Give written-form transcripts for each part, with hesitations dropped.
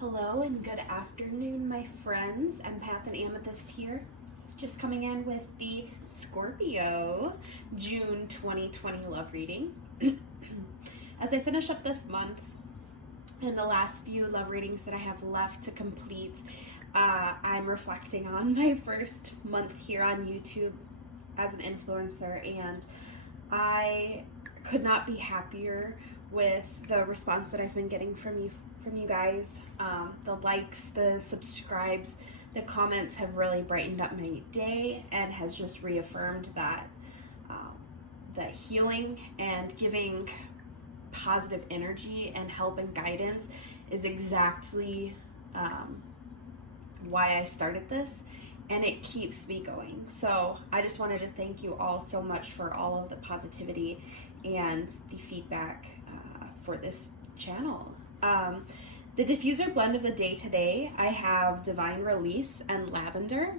Hello and good afternoon, my friends. Empath and Amethyst here. Just coming in with the Scorpio June 2020 love reading. As I finish up this month and the last few love readings that I have left to complete, I'm reflecting on my first month here on YouTube as an influencer, and I could not be happier with the response that I've been getting from you guys. The likes, the subscribes, the comments have really brightened up my day and has just reaffirmed that that healing and giving positive energy and help and guidance is exactly why I started this, and it keeps me going. So I just wanted to thank you all so much for all of the positivity and the feedback for this channel. The diffuser blend of the day today, I have Divine Release and Lavender.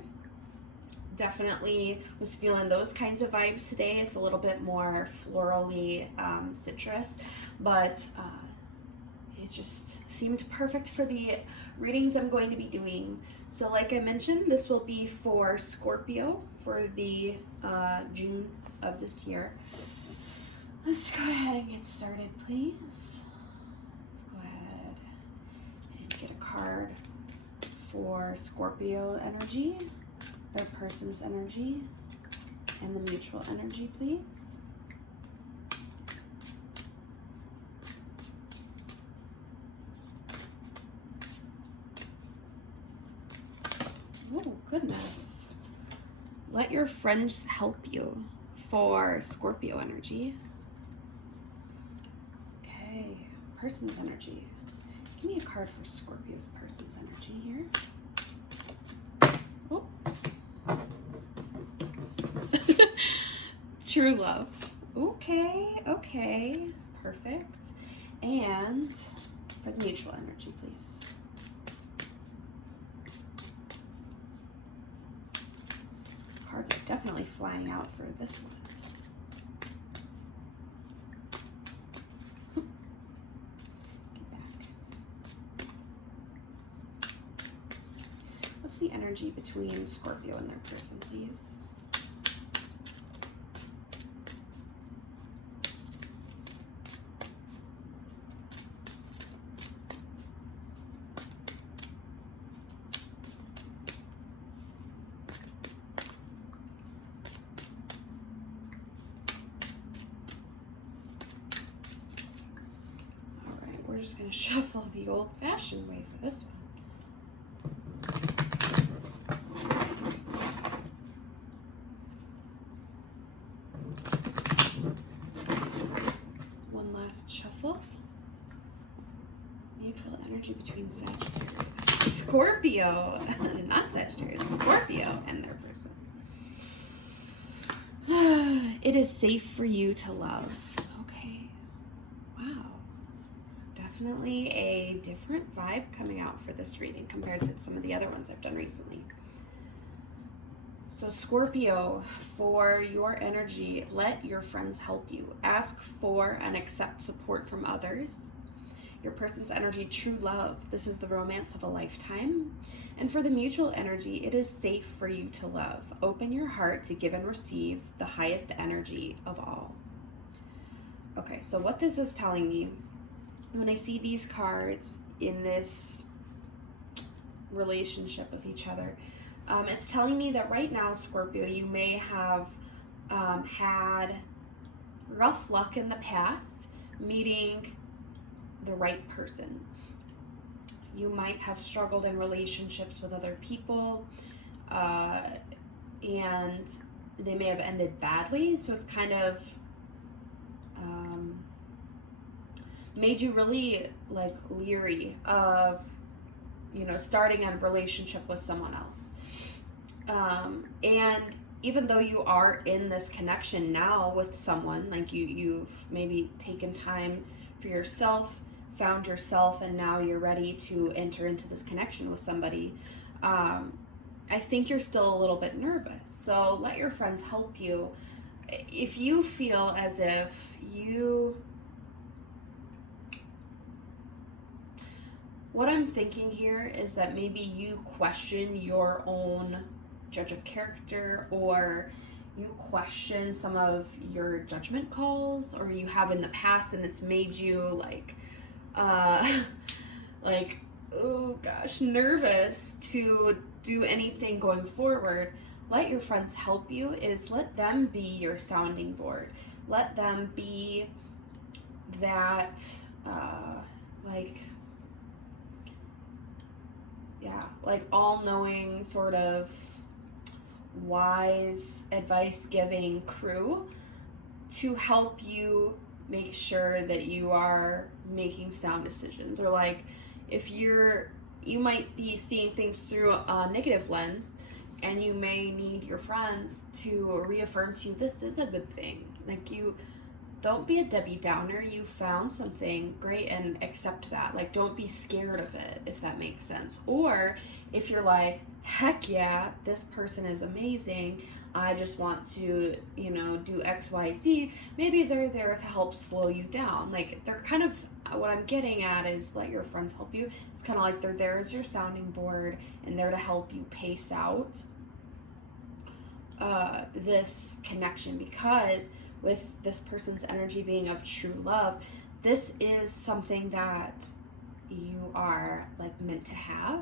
Definitely was feeling those kinds of vibes today. It's a little bit more florally citrus, but it just seemed perfect for the readings I'm going to be doing. So like I mentioned, this will be for Scorpio for the June of this year. Let's go ahead and get started, please. Let's go ahead and get a card for Scorpio energy, their person's energy, and the mutual energy, please. Oh, goodness. Let your friends help you for Scorpio energy. Okay, person's energy. Give me a card for Scorpio's person's energy here. Oh. True love. Okay, perfect. And for the mutual energy, please. Cards are definitely flying out for this one. Get back. What's the energy between Scorpio and their person, please? We're just going to shuffle the old-fashioned way for this one. One last shuffle. Mutual energy between Sagittarius, Scorpio, not Sagittarius, Scorpio and their person. It is safe for you to love. Definitely a different vibe coming out for this reading compared to some of the other ones I've done recently. So Scorpio, for your energy, let your friends help you. Ask for and accept support from others. Your person's energy, true love. This is the romance of a lifetime. And for the mutual energy, it is safe for you to love. Open your heart to give and receive the highest energy of all. Okay, so what this is telling me, when I see these cards in this relationship with each other, it's telling me that right now, Scorpio, you may have had rough luck in the past meeting the right person. You might have struggled in relationships with other people, and they may have ended badly, so it's kind of made you really like leery of, you know, starting a relationship with someone else. And even though you are in this connection now with someone, like you've maybe taken time for yourself, found yourself, and now you're ready to enter into this connection with somebody, I think you're still a little bit nervous. So let your friends help you. If you feel as if you what I'm thinking here is that maybe you question your own judge of character, or you question some of your judgment calls, or you have in the past, and it's made you like like, oh gosh, nervous to do anything going forward. Let your friends help you. Is let them be your sounding board. Let them be that like, yeah, like all-knowing sort of wise advice giving crew to help you make sure that you are making sound decisions. Or like, if you might be seeing things through a negative lens, and you may need your friends to reaffirm to you this is a good thing. Like, you don't be a Debbie Downer. You found something great, and accept that. Like, don't be scared of it, if that makes sense. Or if you're like, heck yeah, this person is amazing, I just want to, do X, Y, Z, maybe they're there to help slow you down. Like, they're kind of, what I'm getting at is let your friends help you. It's kind of like they're there as your sounding board, and they're to help you pace out this connection, because with this person's energy being of true love, this is something that you are like meant to have.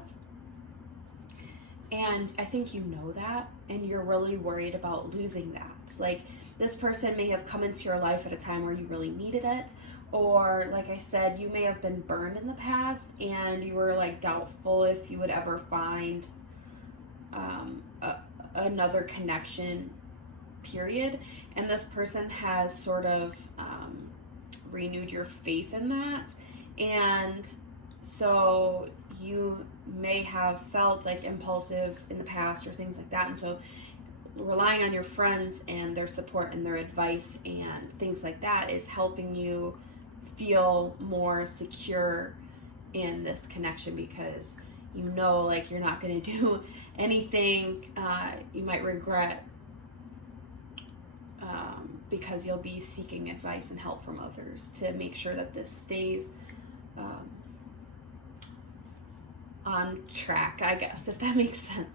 And I think you know that, and you're really worried about losing that. Like, this person may have come into your life at a time where you really needed it, or like I said, you may have been burned in the past, and you were like doubtful if you would ever find another connection, period. And this person has sort of renewed your faith in that. And so you may have felt like impulsive in the past or things like that. And so relying on your friends and their support and their advice and things like that is helping you feel more secure in this connection, because like you're not going to do anything you might regret, because you'll be seeking advice and help from others to make sure that this stays on track, I guess, if that makes sense.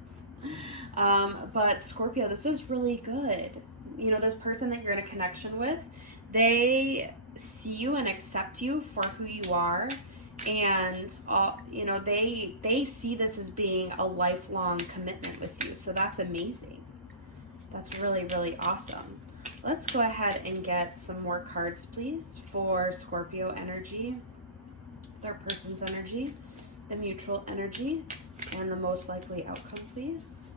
But Scorpio, this is really good. This person that you're in a connection with, they see you and accept you for who you are, and they see this as being a lifelong commitment with you. So that's amazing. That's really, really awesome. Let's go ahead and get some more cards, please, for Scorpio energy, their person's energy, the mutual energy, and the most likely outcome, please.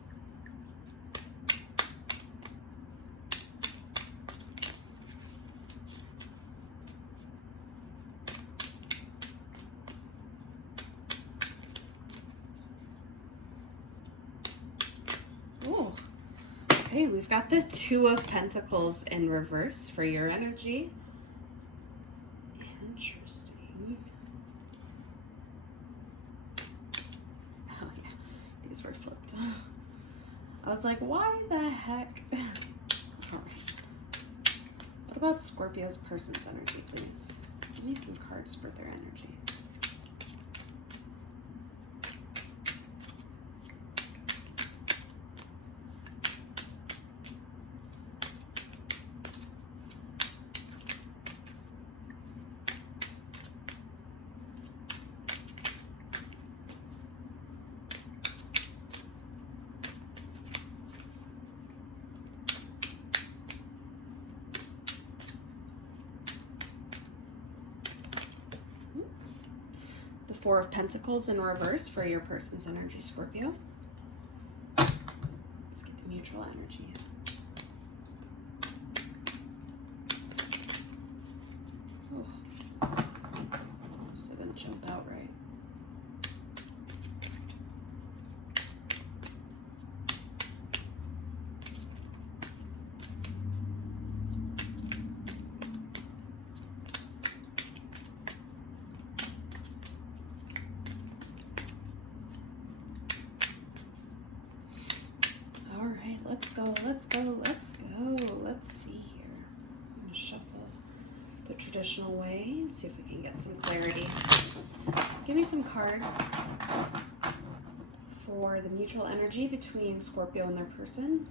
Okay, we've got the Two of Pentacles in reverse for your energy. Interesting. Oh yeah, these were flipped. I was like, why the heck? All right. What about Scorpio's person's energy, please? Give me some cards for their energy. Four of Pentacles in reverse for your person's energy, Scorpio. Let's get the mutual energy. Oh, so didn't jump out right. Let's go. Let's see here. I'm going to shuffle the traditional way. See if we can get some clarity. Give me some cards for the mutual energy between Scorpio and their person,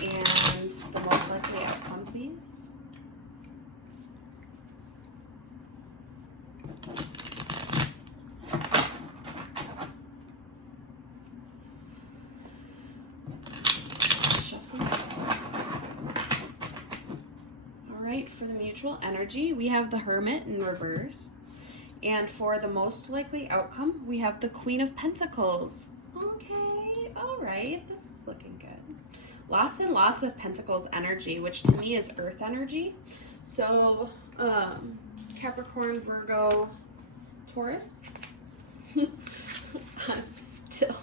and the most likely outcome, please. Shuffle. All right, for the mutual energy, we have the Hermit in reverse. And for the most likely outcome, we have the Queen of Pentacles. Okay, all right, this is looking good. Lots and lots of Pentacles energy, which to me is Earth energy. So, Capricorn, Virgo, Taurus. I'm still,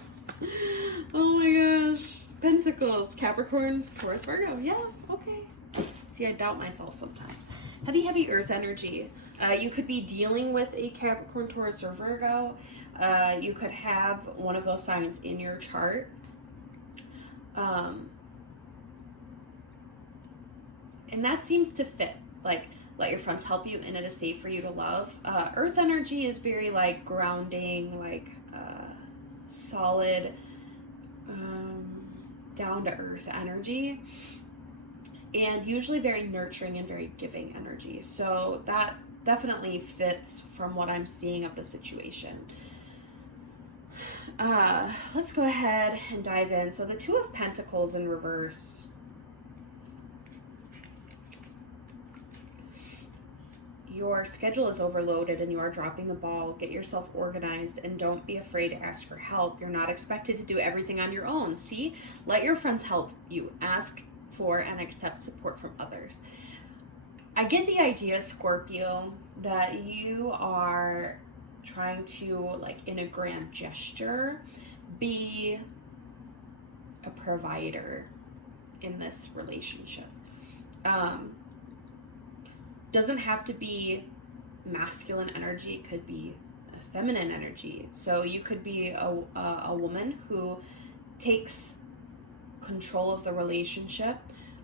oh my gosh, Pentacles, Capricorn, Taurus, Virgo. Yeah, okay. See, I doubt myself sometimes. Heavy Earth energy. You could be dealing with a Capricorn, Taurus, or Virgo. You could have one of those signs in your chart. And that seems to fit. Like, let your friends help you, and it is safe for you to love. Earth energy is very, like, grounding, like, solid, down-to-earth energy. And usually very nurturing and very giving energy. So that definitely fits from what I'm seeing of the situation. Let's go ahead and dive in. So the Two of Pentacles in reverse. Your schedule is overloaded and you are dropping the ball. Get yourself organized and don't be afraid to ask for help. You're not expected to do everything on your own. See? Let your friends help you. Ask for and accept support from others. I get the idea, Scorpio, that you are trying to, like, in a grand gesture, be a provider in this relationship. Doesn't have to be masculine energy. It could be a feminine energy. So you could be a woman who takes control of the relationship,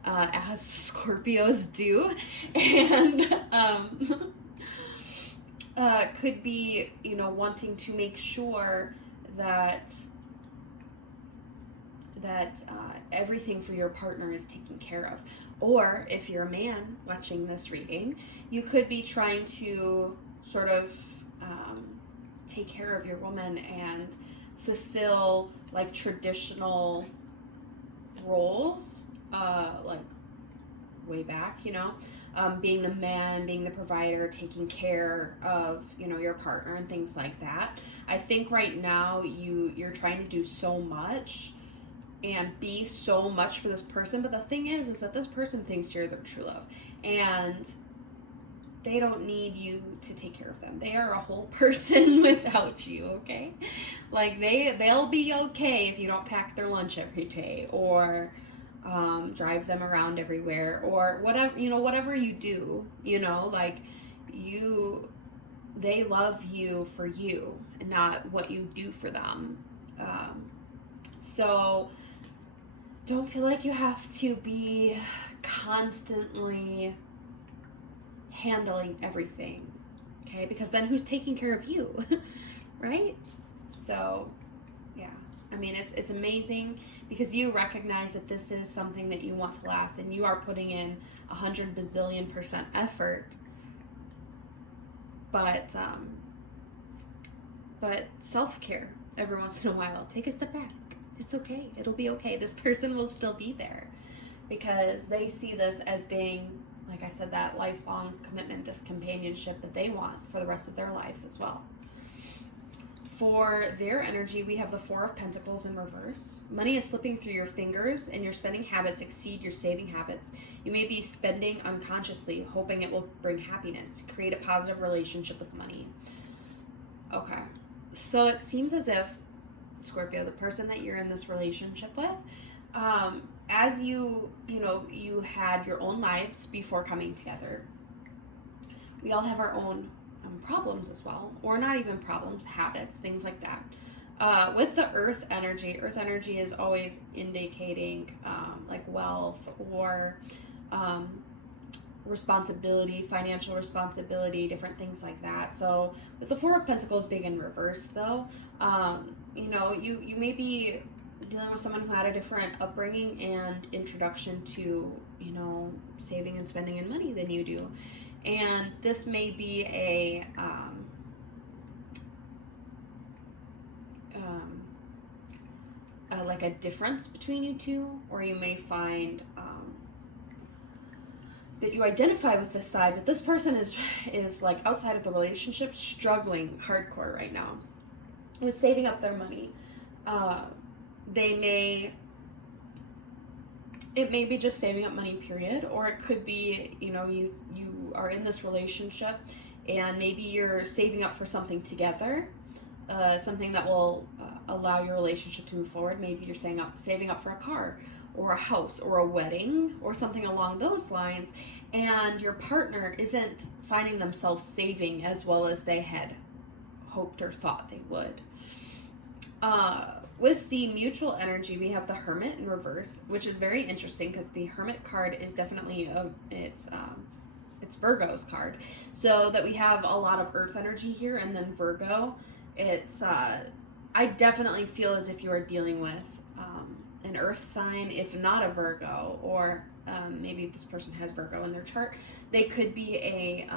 as Scorpios do, and could be, you know, wanting to make sure that everything for your partner is taken care of. Or if you're a man watching this reading, you could be trying to sort of take care of your woman and fulfill, like, traditional roles, like way back, you know, being the man, being the provider, taking care of, you know, your partner and things like that. I think right now you're trying to do so much and be so much for this person, but the thing is that this person thinks you're their true love, and they don't need you to take care of them. They are a whole person without you, okay? Like, they'll be okay if you don't pack their lunch every day, or drive them around everywhere, or whatever, you know, whatever you do, you know, like, they love you for you and not what you do for them. So don't feel like you have to be constantly handling everything, okay? Because then who's taking care of you, right? So, yeah. I mean, it's amazing because you recognize that this is something that you want to last, and you are putting in 100 bazillion% effort. But self-care every once in a while. Take a step back. It's okay. It'll be okay. This person will still be there because they see this as being, like I said, that lifelong commitment, this companionship that they want for the rest of their lives as well. For their energy, we have the Four of Pentacles in reverse. Money is slipping through your fingers and your spending habits exceed your saving habits. You may be spending unconsciously, hoping it will bring happiness. Create a positive relationship with money. Okay. So it seems as if, Scorpio, the person that you're in this relationship with, as you had your own lives before coming together, we all have our own problems as well, or not even problems, habits, things like that. With the earth energy is always indicating like wealth or responsibility, financial responsibility, different things like that. So with the Four of Pentacles being in reverse, though, you may be dealing with someone who had a different upbringing and introduction to, saving and spending and money than you do. And this may be like a difference between you two, or you may find that you identify with this side, but this person is like outside of the relationship, struggling hardcore right now with saving up their money. It may be just saving up money, period, or it could be, you are in this relationship and maybe you're saving up for something together, something that will allow your relationship to move forward. Maybe you're saving up for a car or a house or a wedding or something along those lines, and your partner isn't finding themselves saving as well as they had hoped or thought they would. With the mutual energy, we have the Hermit in reverse, which is very interesting because the Hermit card is definitely it's Virgo's card. So that we have a lot of Earth energy here, and then Virgo. It's I definitely feel as if you are dealing with an Earth sign, if not a Virgo, or maybe this person has Virgo in their chart. They could be a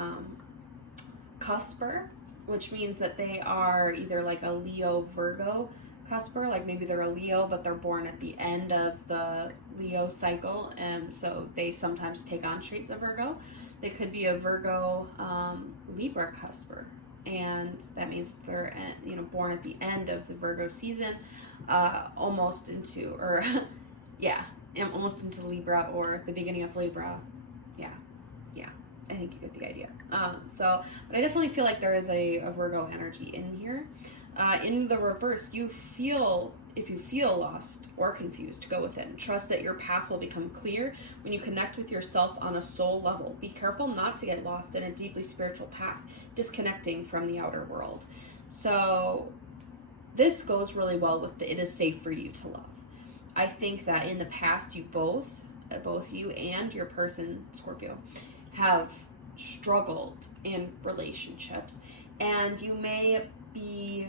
cusper, which means that they are either like a Leo Virgo cusper, like maybe they're a Leo but they're born at the end of the Leo cycle, and so they sometimes take on traits of Virgo. They could be a Virgo Libra cusper, and that means they're born at the end of the Virgo season, almost into Libra or the beginning of Libra. Yeah, I think you get the idea. But I definitely feel like there is a Virgo energy in here. In the reverse, if you feel lost or confused, go within. Trust that your path will become clear when you connect with yourself on a soul level. Be careful not to get lost in a deeply spiritual path, disconnecting from the outer world. So this goes really well with it is safe for you to love. I think that in the past, you both you and your person, Scorpio, have struggled in relationships, and you may be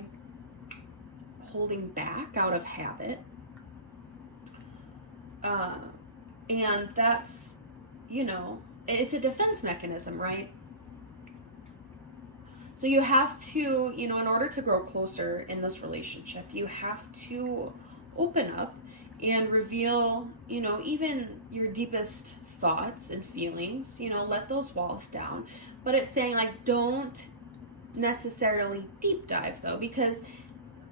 holding back out of habit, and that's it's a defense mechanism, right? So you have to, in order to grow closer in this relationship, you have to open up and reveal, even your deepest thoughts and feelings, let those walls down. But it's saying, like, don't necessarily deep dive, though, because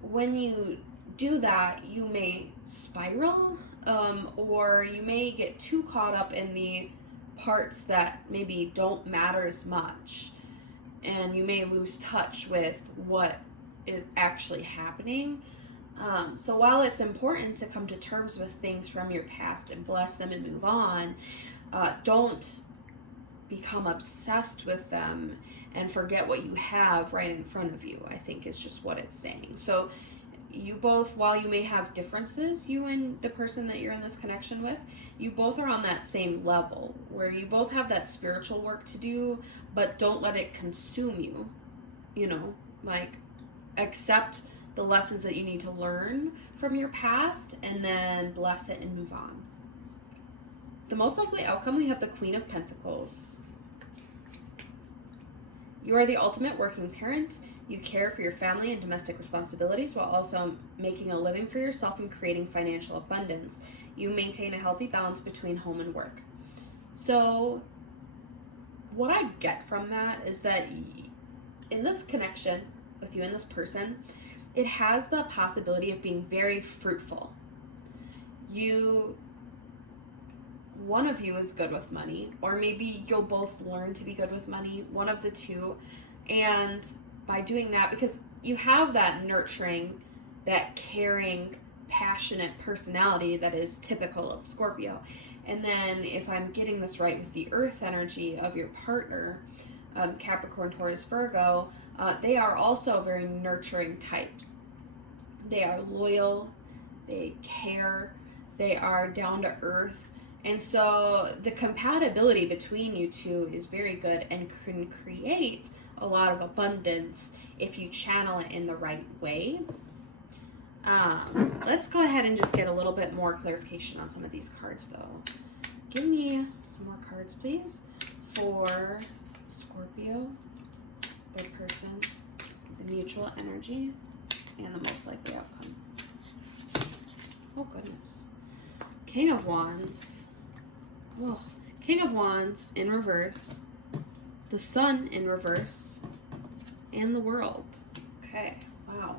when you do that, you may spiral, or you may get too caught up in the parts that maybe don't matter as much, and you may lose touch with what is actually happening. So while it's important to come to terms with things from your past and bless them and move on, don't become obsessed with them and forget what you have right in front of you, I think is just what it's saying. So you both, while you may have differences, you and the person that you're in this connection with, you both are on that same level where you both have that spiritual work to do, but don't let it consume you, like accept the lessons that you need to learn from your past and then bless it and move on. The most likely outcome, we have the Queen of Pentacles. You are the ultimate working parent. You care for your family and domestic responsibilities while also making a living for yourself and creating financial abundance. You maintain a healthy balance between home and work. So what I get from that is that in this connection with you and this person, it has the possibility of being very fruitful. One of you is good with money, or maybe you'll both learn to be good with money, one of the two. And by doing that, because you have that nurturing, that caring, passionate personality that is typical of Scorpio. And then if I'm getting this right with the earth energy of your partner, Capricorn, Taurus, Virgo, they are also very nurturing types. They are loyal, they care, they are down to earth, And so the compatibility between you two is very good and can create a lot of abundance if you channel it in the right way. Let's go ahead and just get a little bit more clarification on some of these cards, though. Give me some more cards, please, for Scorpio, third person, the mutual energy, and the most likely outcome. Oh, goodness. King of Wands. Oh, King of Wands in reverse, the Sun in reverse, and the World. Okay, wow.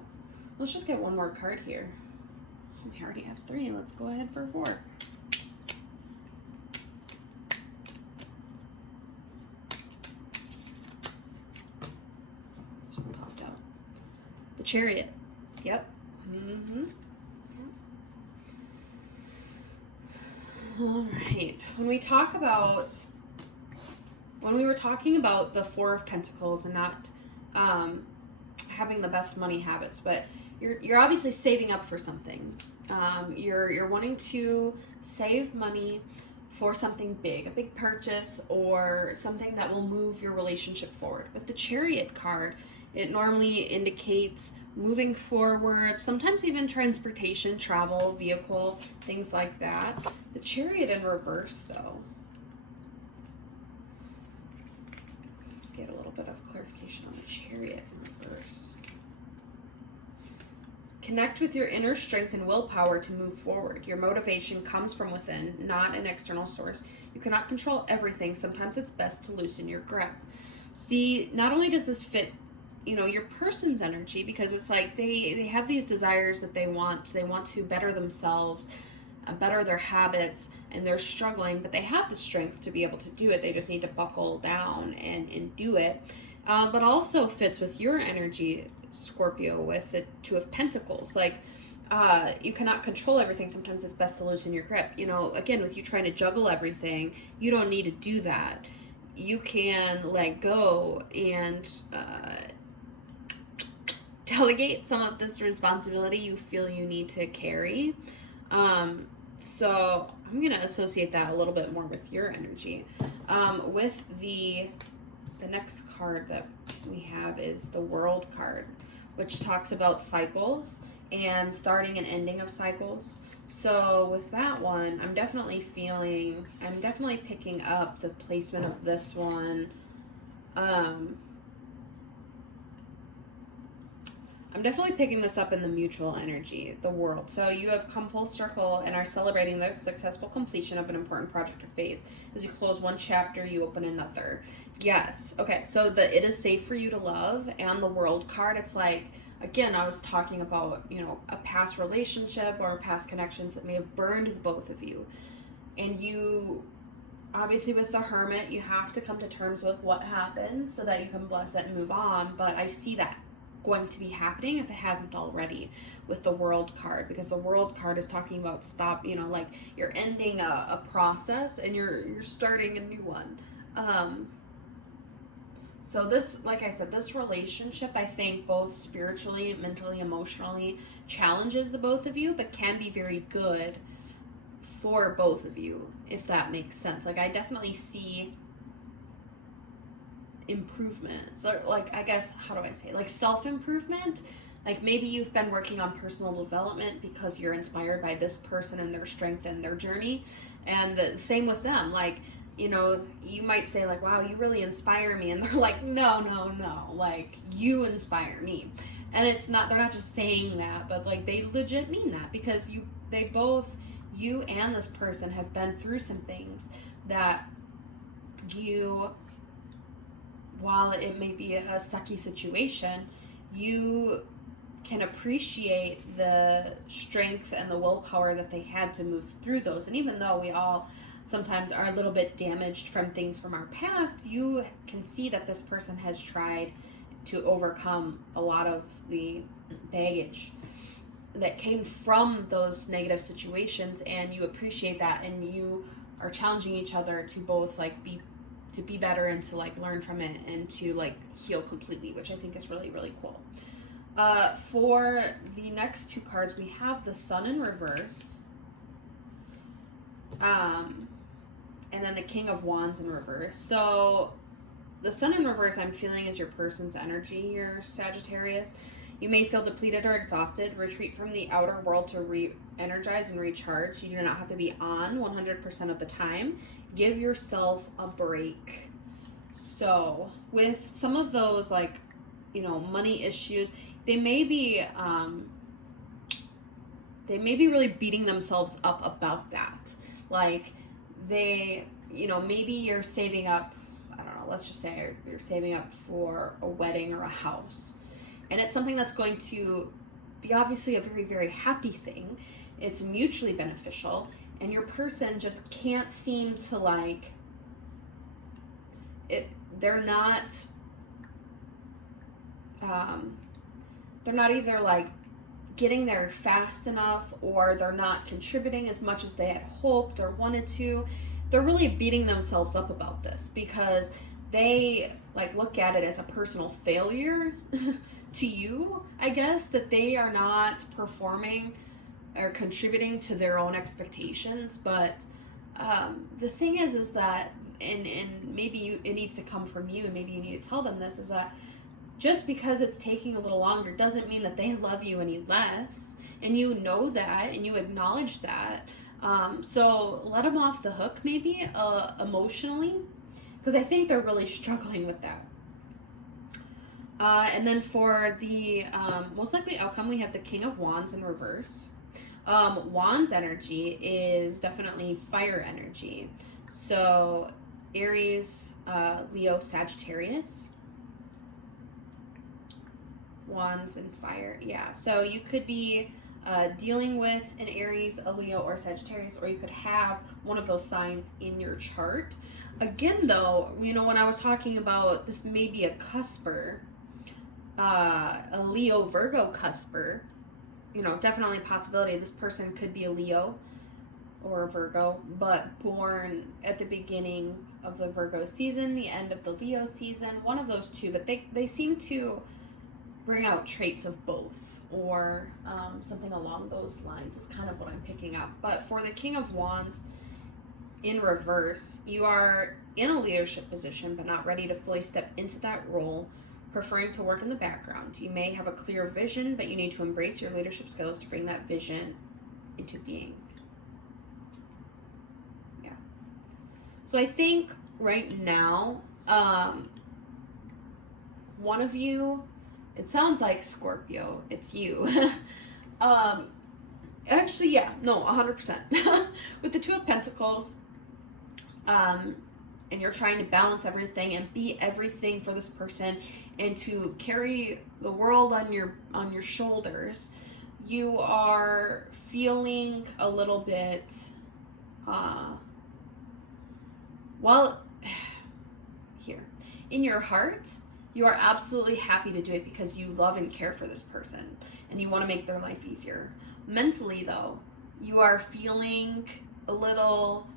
Let's just get one more card here. We already have 3. Let's go ahead for 4. This one popped out. The Chariot. Yep. Mm-hmm. All right. When we were talking about the 4 of Pentacles and not having the best money habits, but you're obviously saving up for something. You're wanting to save money for something big, a big purchase or something that will move your relationship forward. With the Chariot card, it normally indicates moving forward, sometimes even transportation, travel, vehicle, things like that. The Chariot in reverse, though. Let's get a little bit of clarification on the Chariot in reverse. Connect with your inner strength and willpower to move forward. Your motivation comes from within, not an external source. You cannot control everything. Sometimes it's best to loosen your grip. See, not only does this fit your person's energy, because it's like they have these desires that they want to better themselves, better their habits, and they're struggling, but they have the strength to be able to do it. They just need to buckle down and do it. But also fits with your energy, Scorpio, with the 2 of Pentacles. Like, you cannot control everything. Sometimes it's best to loosen your grip. Again, with you trying to juggle everything, you don't need to do that. You can let go and delegate some of this responsibility you feel you need to carry. So I'm going to associate that a little bit more with your energy. With the next card that we have is the World card, which talks about cycles and starting and ending of cycles. So with that one, I'm definitely picking up the placement of this one. I'm definitely picking this up in the mutual energy, the World. So you have come full circle and are celebrating the successful completion of an important project or phase. As you close one chapter, you open another. Yes. Okay, so it is safe for you to love, and the World card, it's like, again, I was talking about, a past relationship or past connections that may have burned the both of you. And you, obviously with the Hermit, you have to come to terms with what happened so that you can bless it and move on. But I see that going to be happening if it hasn't already with the World card, because the World card is talking about stop, like you're ending a process and you're starting a new one. So this, like I said, this relationship, I think both spiritually, mentally, emotionally challenges the both of you, but can be very good for both of you, if that makes sense. Like, I definitely see improvement. So, like, I guess, how do I say, like self-improvement. Like, maybe you've been working on personal development because you're inspired by this person and their strength and their journey, and the same with them. Like, you might say like, wow, you really inspire me, and they're like, no, like, you inspire me. And it's not, they're not just saying that, but like they legit mean that, because you and this person have been through some things that while it may be a sucky situation, you can appreciate the strength and the willpower that they had to move through those. And even though we all sometimes are a little bit damaged from things from our past, you can see that this person has tried to overcome a lot of the baggage that came from those negative situations, and you appreciate that, and you are challenging each other to both like be better and to like learn from it and to like heal completely, which I think is really, really cool. For the next 2 cards, we have the Sun in reverse. and then the King of Wands in reverse. So the Sun in reverse, I'm feeling, is your person's energy, your Sagittarius. You may feel depleted or exhausted. Retreat from the outer world to re-energize and recharge. You do not have to be on 100% of the time. Give yourself a break. So with some of those, like, money issues, they may be really beating themselves up about that. Like, maybe you're saving up, I don't know, let's just say you're saving up for a wedding or a house. And it's something that's going to be obviously a very, very happy thing. It's mutually beneficial. And your person just can't seem to, like, it. They're not either, like, getting there fast enough, or they're not contributing as much as they had hoped or wanted to. They're really beating themselves up about this because they, like, look at it as a personal failure to you, I guess, that they are not performing or contributing to their own expectations. But the thing is that, and maybe it needs to come from you, and maybe you need to tell them this, is that just because it's taking a little longer doesn't mean that they love you any less, and you know that, and you acknowledge that. So let them off the hook, maybe, emotionally, because I think they're really struggling with that. And then for the most likely outcome, we have the King of Wands in reverse. Wands energy is definitely fire energy. So Aries, Leo, Sagittarius. Wands and fire. Yeah, so you could be dealing with an Aries, a Leo, or Sagittarius, or you could have one of those signs in your chart. Again, though, when I was talking about this may be a cusper, a Leo Virgo cusper, definitely a possibility. This person could be a Leo or a Virgo, but born at the beginning of the Virgo season, the end of the Leo season, one of those two, but they seem to bring out traits of both, or something along those lines is kind of what I'm picking up. But for the King of Wands in reverse, you are in a leadership position but not ready to fully step into that role, preferring to work in the background. You may have a clear vision, but you need to embrace your leadership skills to bring that vision into being. Yeah. So I think right now, one of you, it sounds like Scorpio, it's you. Actually, yeah, no, 100%. With the Two of Pentacles, and you're trying to balance everything and be everything for this person, and to carry the world on your shoulders, you are feeling a little bit, here, in your heart, you are absolutely happy to do it because you love and care for this person and you want to make their life easier. Mentally, though, you are feeling a little,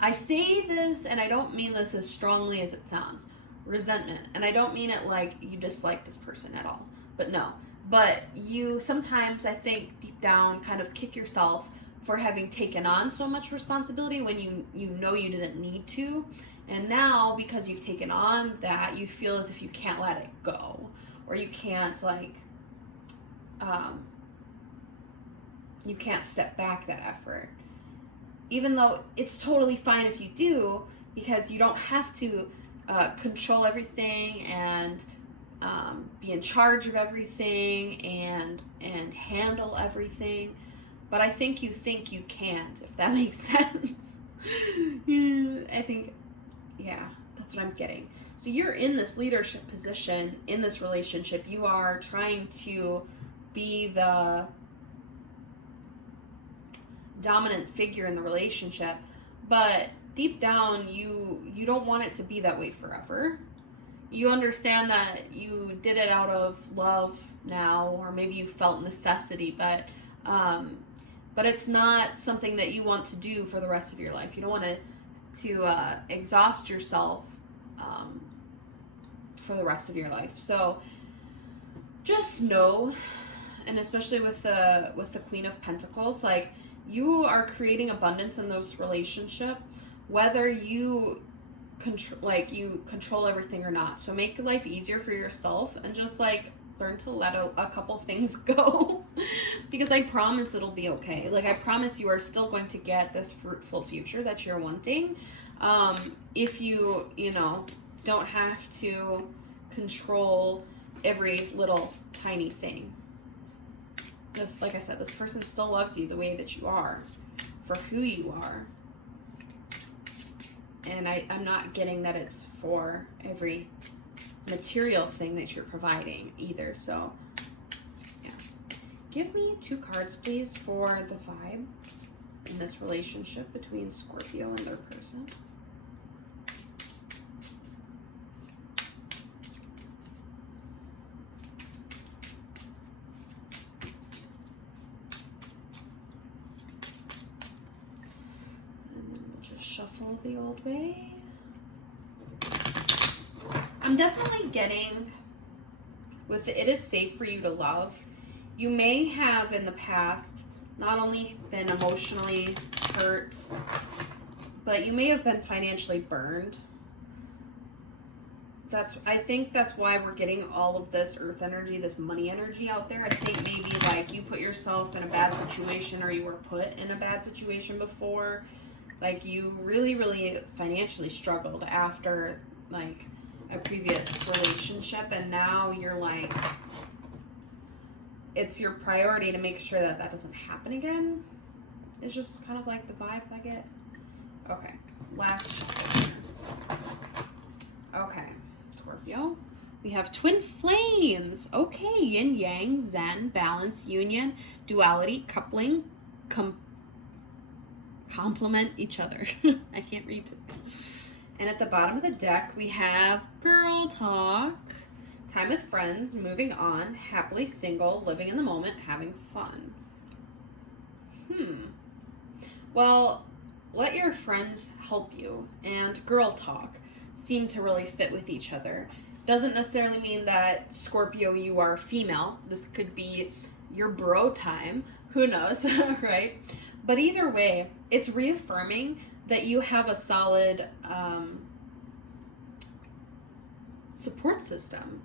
I say this and I don't mean this as strongly as it sounds, resentment. And I don't mean it like you dislike this person at all, but no. But you sometimes, I think, deep down kind of kick yourself for having taken on so much responsibility when you know you didn't need to. And now, because you've taken on that, you feel as if you can't let it go, or you can't, like, you can't step back that effort. Even though it's totally fine if you do, because you don't have to control everything and be in charge of everything and handle everything. But I think you can't, if that makes sense. I think, yeah, that's what I'm getting. So you're in this leadership position in this relationship. You are trying to be the dominant figure in the relationship, but deep down you don't want it to be that way forever. You understand that you did it out of love now, or maybe you felt necessity, but it's not something that you want to do for the rest of your life. You don't want to exhaust yourself for the rest of your life. So just know, and especially with the Queen of Pentacles, like, you are creating abundance in this relationship whether you control everything or not. So make life easier for yourself and just like learn to let a couple things go because I promise it'll be okay. Like I promise you are still going to get this fruitful future that you're wanting. If you don't have to control every little tiny thing. Just like I said, this person still loves you the way that you are, for who you are. And I'm not getting that it's for every material thing that you're providing either. So, yeah. Give me 2 cards, please, for the vibe in this relationship between Scorpio and their person. Shuffle the old way. I'm definitely getting with it is safe for you to love. You may have in the past not only been emotionally hurt, but you may have been financially burned. I think that's why we're getting all of this earth energy, this money energy out there. I think maybe like you put yourself in a bad situation or you were put in a bad situation before. Like you really, really financially struggled after like a previous relationship, and now you're like, it's your priority to make sure that that doesn't happen again. It's just kind of like the vibe I get. Okay, last chapter. Okay, Scorpio. We have twin flames. Okay, yin, yang, zen, balance, union, duality, coupling, complement each other. I can't read it. And at the bottom of the deck, we have girl talk, time with friends, moving on, happily single, living in the moment, having fun. Well, let your friends help you, and girl talk seem to really fit with each other. Doesn't necessarily mean that, Scorpio, you are female. This could be your bro time. Who knows, right? But either way, it's reaffirming that you have a solid support system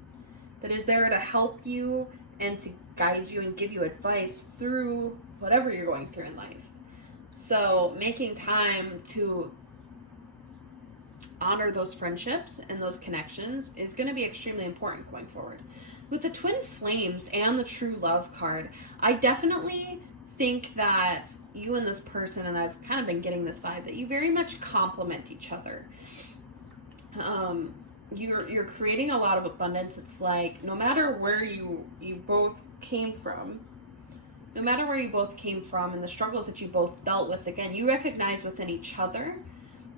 that is there to help you and to guide you and give you advice through whatever you're going through in life. So making time to honor those friendships and those connections is going to be extremely important going forward. With the twin flames and the true love card, I definitely think that you and this person, and I've kind of been getting this vibe, that you very much complement each other. You're creating a lot of abundance. It's like no matter where you both came from, and the struggles that you both dealt with, again, you recognize within each other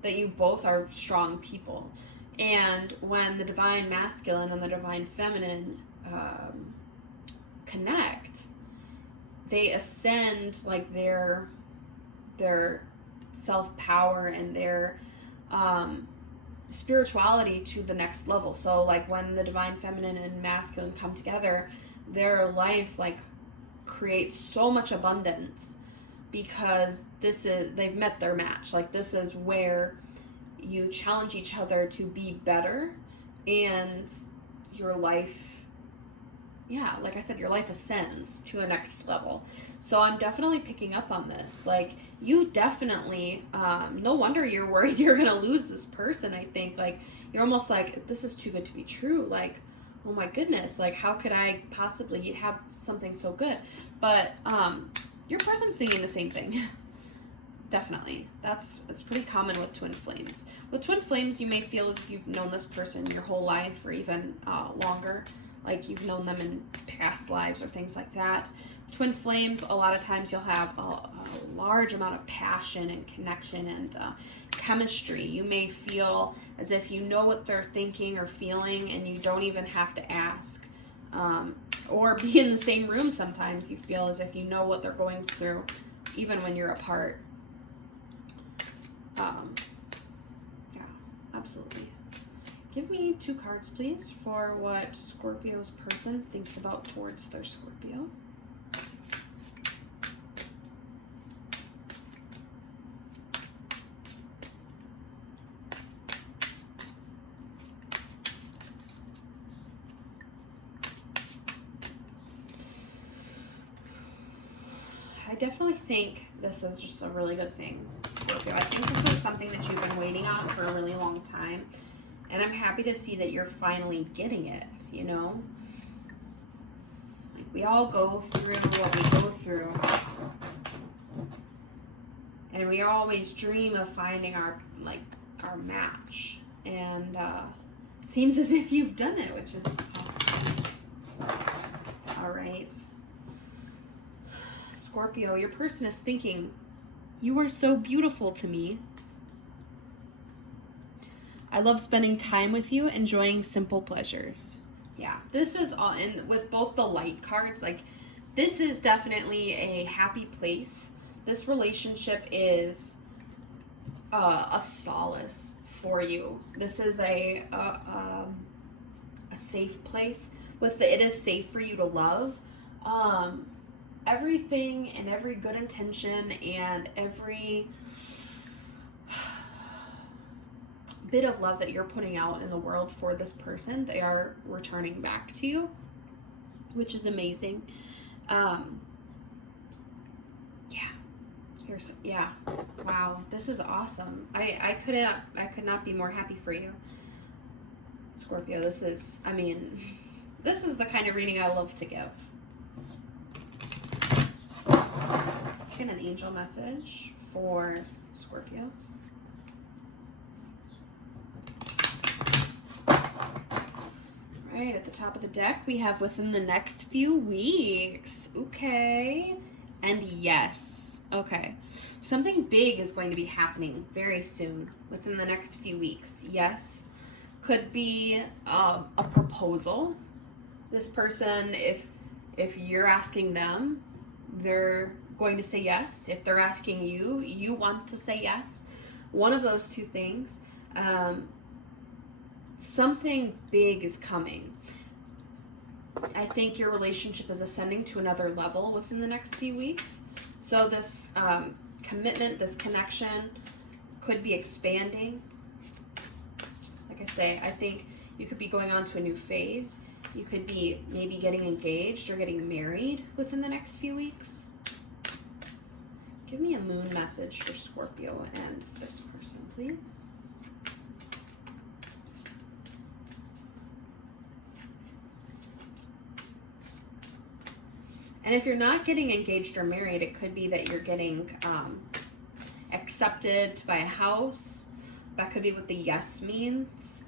that you both are strong people. And when the divine masculine and the divine feminine connect, they ascend like their self-power and their spirituality to the next level. So like when the divine feminine and masculine come together, their life like creates so much abundance because they've met their match. Like this is where you challenge each other to be better, and your life, like I said, your life ascends to a next level. So I'm definitely picking up on this. Like you definitely, no wonder you're worried you're going to lose this person. I think like you're almost like, this is too good to be true. Like, oh my goodness, like how could I possibly have something so good? But your person's thinking the same thing. Definitely. It's pretty common with twin flames. With twin flames, you may feel as if you've known this person your whole life or even longer. Like you've known them in past lives or things like that. Twin flames, a lot of times you'll have a large amount of passion and connection and chemistry. You may feel as if you know what they're thinking or feeling and you don't even have to ask. Or be in the same room sometimes. You feel as if you know what they're going through even when you're apart. Yeah, absolutely. Give me 2 cards, please, for what Scorpio's person thinks about towards their Scorpio. I definitely think this is just a really good thing, Scorpio. I think this is something that you've been waiting on for a really long time. And I'm happy to see that you're finally getting it, you know? Like, we all go through what we go through. And we always dream of finding our match. And it seems as if you've done it, which is awesome. All right. Scorpio, your person is thinking, you are so beautiful to me. I love spending time with you, enjoying simple pleasures. Yeah, this is all in with both the light cards. Like, this is definitely a happy place. This relationship is a solace for you. This is a safe place. It is safe for you to love. Everything and every good intention and every bit of love that you're putting out in the world for this person, they are returning back to you, which is amazing. Wow, this is awesome. I could not be more happy for you, Scorpio. This is the kind of reading I love to give. Let's get an angel message for Scorpios. Right, at the top of the deck, we have within the next few weeks. Okay. And yes. Okay. Something big is going to be happening very soon, within the next few weeks. Yes. Could be a proposal. This person, if you're asking them, they're going to say yes. If they're asking you, you want to say yes. One of those two things. Something big is coming. I think your relationship is ascending to another level within the next few weeks. So this commitment, this connection could be expanding. Like I say, I think you could be going on to a new phase. You could be maybe getting engaged or getting married within the next few weeks. Give me a moon message for Scorpio and this person, please. And if you're not getting engaged or married, it could be that you're getting accepted to buy a house. That could be what the yes means.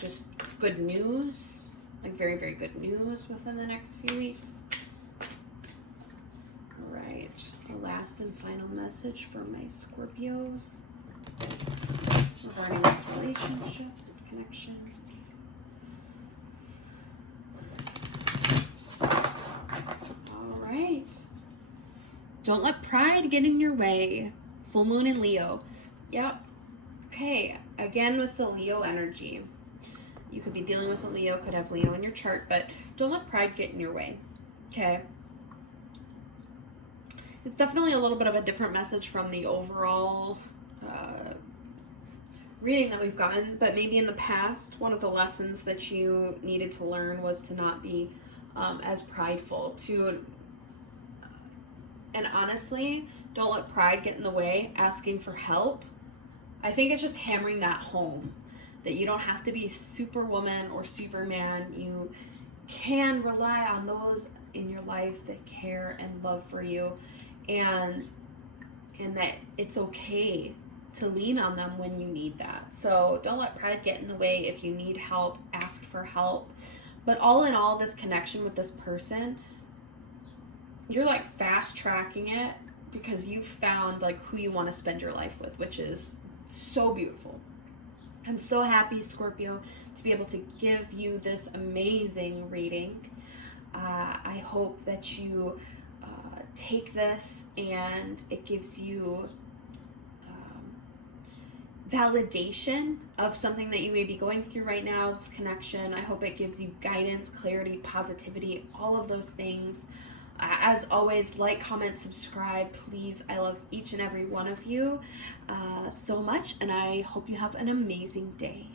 Just good news, like very, very good news within the next few weeks. All right, the last and final message for my Scorpios regarding this relationship, this connection. Right. Don't let pride get in your way. Full moon in Leo. Yep. Okay. Again, with the Leo energy. You could be dealing with a Leo, could have Leo in your chart, but don't let pride get in your way. Okay. It's definitely a little bit of a different message from the overall reading that we've gotten, but maybe in the past, one of the lessons that you needed to learn was to not be as prideful, and honestly, don't let pride get in the way. Asking for help, I think it's just hammering that home, that you don't have to be superwoman or superman. You can rely on those in your life that care and love for you, and that it's okay to lean on them when you need that. So don't let pride get in the way. If you need help, ask for help. But all in all, this connection with this person, you're like fast tracking it because you've found like who you want to spend your life with, which is so beautiful. I'm so happy, Scorpio, to be able to give you this amazing reading. I hope that you take this and it gives you validation of something that you may be going through right now, this connection. I hope it gives you guidance, clarity, positivity, all of those things. As always, like, comment, subscribe, please. I love each and every one of you so much, and I hope you have an amazing day.